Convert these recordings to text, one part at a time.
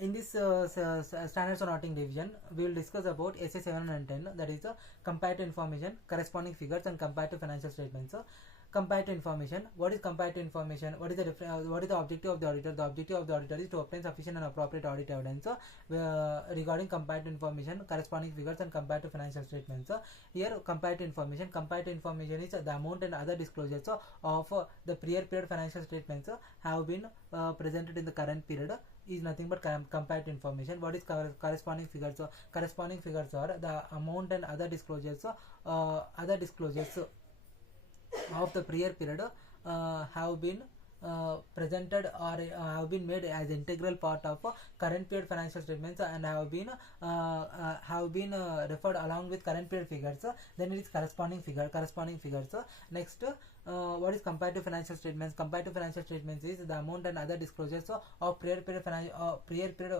In this standards on auditing revision, we will discuss about SA 710, that is comparative information, corresponding figures, and comparative financial statements. Comparative information. What is comparative information? What is the objective of the auditor? The objective of the auditor is to obtain sufficient and appropriate audit evidence regarding comparative information, corresponding figures, and comparative financial statements. Here, comparative information. Comparative information is the amount and other disclosures of the prior period financial statements have been presented in the current period is nothing but comparative information. What is corresponding figures? Corresponding figures are the amount and other disclosures of the prior period have been presented or have been made as integral part of current period financial statements and have been referred along with current period figures. Then it is corresponding figures. Next, what is comparative financial statements? Comparative financial statements is the amount and other disclosures of prior period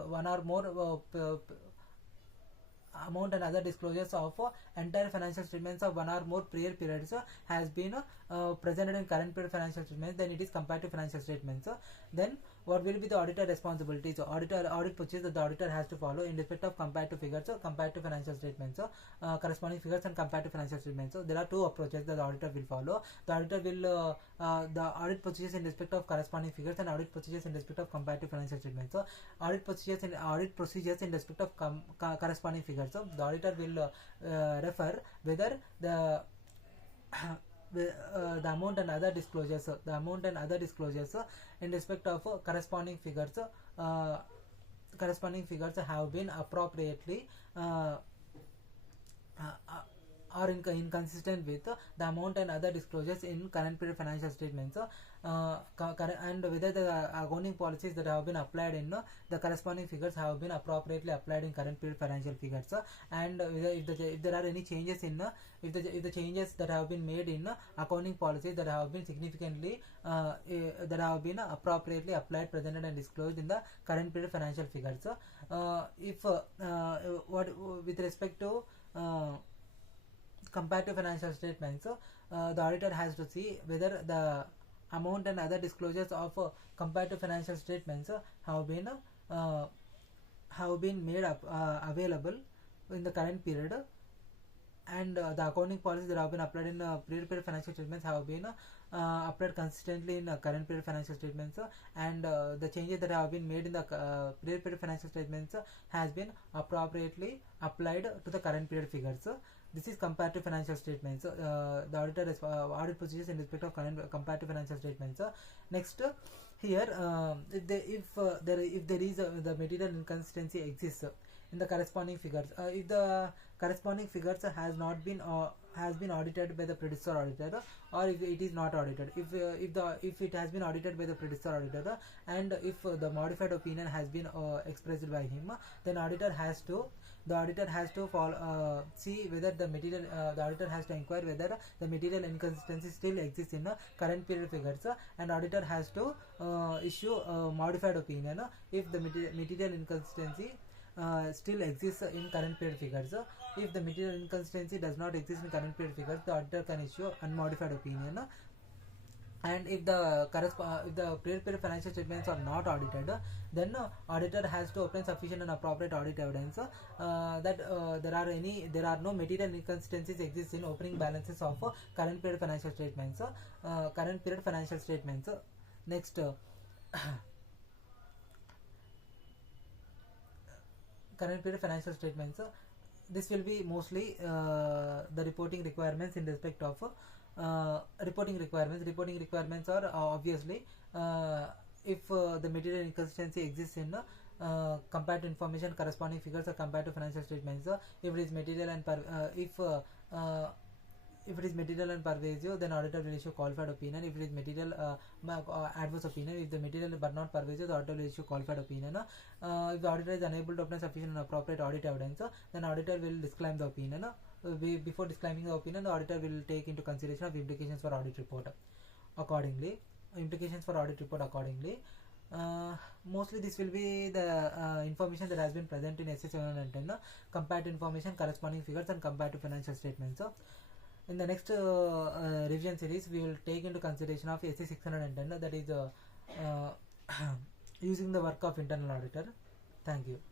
one or more amount and other disclosures of entire financial statements of one or more prior periods has been presented in current period financial statements. Then it is comparative financial statements. Then what will be the auditor responsibilities? Audit procedures that the auditor has to follow in respect of comparative figures, comparative financial statements, corresponding figures, and comparative financial statements. So there are two approaches that the auditor will follow. The auditor will the audit procedures in respect of corresponding figures and audit procedures in respect of comparative financial statements. So audit procedures in respect of corresponding figures. So the auditor will refer whether the the amount and other disclosures in respect of corresponding figures have been appropriately are inconsistent with the amount and other disclosures in current period financial statements, and whether the accounting policies that have been applied in the corresponding figures have been appropriately applied in current period financial figures, and if there are any changes in if the changes that have been made in accounting policies that have been significantly that have been appropriately applied, presented, and disclosed in the current period financial figures. If what with respect to comparative financial statements, the auditor has to see whether the amount and other disclosures of comparative financial statements have been made available in the current period, and the accounting policies that have been applied in prior period financial statements have been applied consistently in current period financial statements, and the changes that have been made in the prior period financial statements has been appropriately applied to the current period figures. This is comparative financial statements. The auditor audit procedures in respect of comparative financial statements. Next, here if there is the material inconsistency exists in the corresponding figures, if the corresponding figures has been audited by the predecessor auditor, or if it is not audited, if it has been audited by the predecessor auditor, and if the modified opinion has been expressed by him, then the auditor has to follow, see whether the material the auditor has to inquire whether the material inconsistency still exists in current period figures, and auditor has to issue a modified opinion if the material inconsistency still exists in current period figures. If the material inconsistency does not exist in current period figures, the auditor can issue unmodified opinion. And if the prior period financial statements are not audited, then auditor has to obtain sufficient and appropriate audit evidence that there are no material inconsistencies exist in opening balances of current period financial statements. Next, current period financial statements. This will be mostly the reporting requirements in respect of reporting requirements are obviously if the material inconsistency exists in comparative information, corresponding figures, or comparative financial statements. If it is material and if it is material and pervasive, then auditor will issue qualified opinion. If it is material adverse opinion, if the material but not pervasive, the auditor will issue qualified opinion. If the auditor is unable to obtain sufficient and appropriate audit evidence, then auditor will disclaim the opinion. Before disclaiming the opinion, the auditor will take into consideration of implications for audit report accordingly. Mostly this will be the information that has been present in SA 710, comparative information, corresponding figures, and comparative financial statements. In the next revision series, we will take into consideration of SA 610, that is using the work of internal auditor. Thank you.